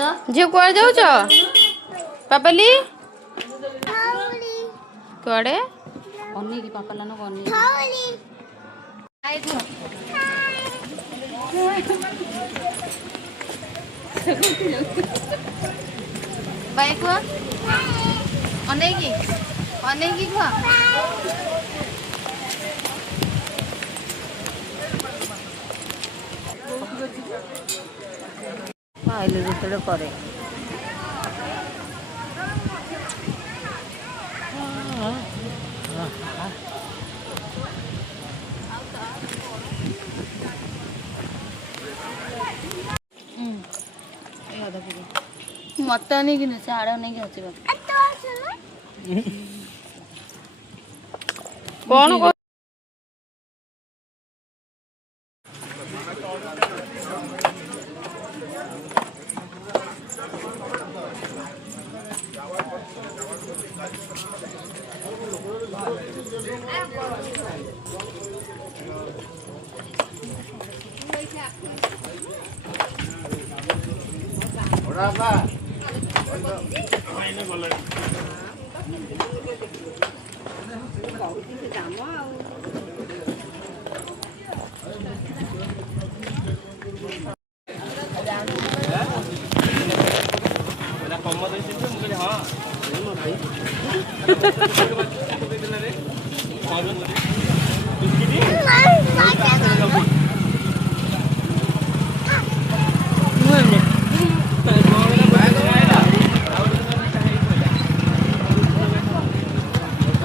झील कुआड़े जाऊच पापाली कुआड़े अनेक पापाला न अनेक बाई कुआ अनेकी अनेकी कुआ आइले जेतले करे मत नहीं कि से आड़े नहीं कि हसीबा कौन को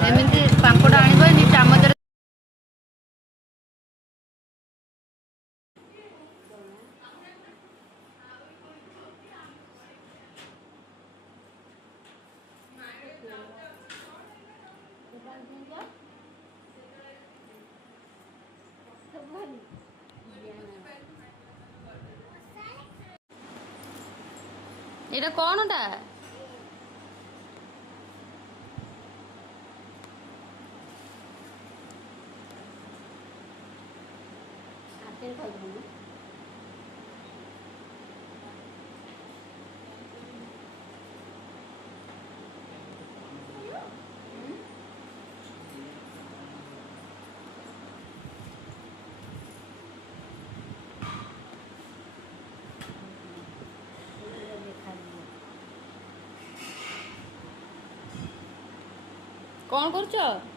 एमती पांपड़ आनी चामच এটা কোনটা कौन कर